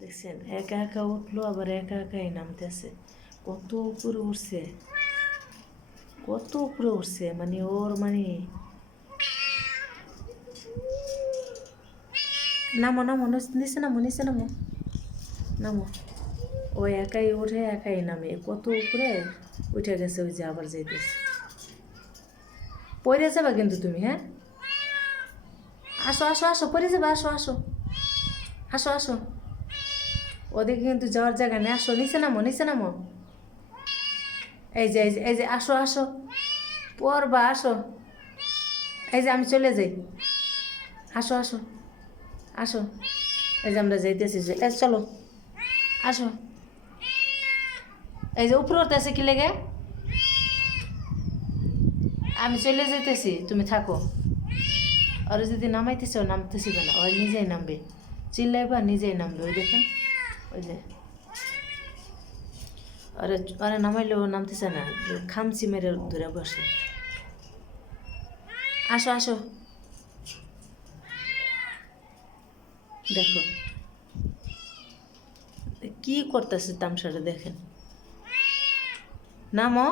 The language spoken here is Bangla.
দেখছেন একা একা উঠলো, আবার একা একাই নামতেছে। কত উপরে উঠছে, কত উপরে উঠছে, মানে ওর মানে নামো নামো, নিচে নামো, নিচে নামো, নামো। ও একাই ওঠে একাই নামে, কত উপরে উঠে গেছে। ওই যে আবার যাইতেছে। পড়ে যাবা কিন্তু তুমি, হ্যাঁ? আসো আসো আসো, পড়ে যাবে, আসো আসো আসো আসো। ওদিকে কিন্তু যাওয়ার জায়গা নেই, আসো নিচে নামো, নিচে নামো। এই যে এই যে এই যে, আসো আসো, পড়বা, আসো। এই যে আমি চলে যাই, আসো আসো আসো। এই যে আমরা যাইতেছি, যে চলো আসো। এই যে উপরে উঠতেছে কি লেগে, আমি চলে যেতেছি, তুমি থাকো। আর যদি নামাইতেছে, ও নামতেছি না, ওই নিজেই নামবে, চিল্লাইবা নিজেই নামবে। ওই দেখেন, ওই যে আরে আরে নামাইলেও নামতেছে না, খামচি মেরে ধরে বসে। আসো আসো, দেখো কি করতেছে তামসাটা, দেখেন। নামো।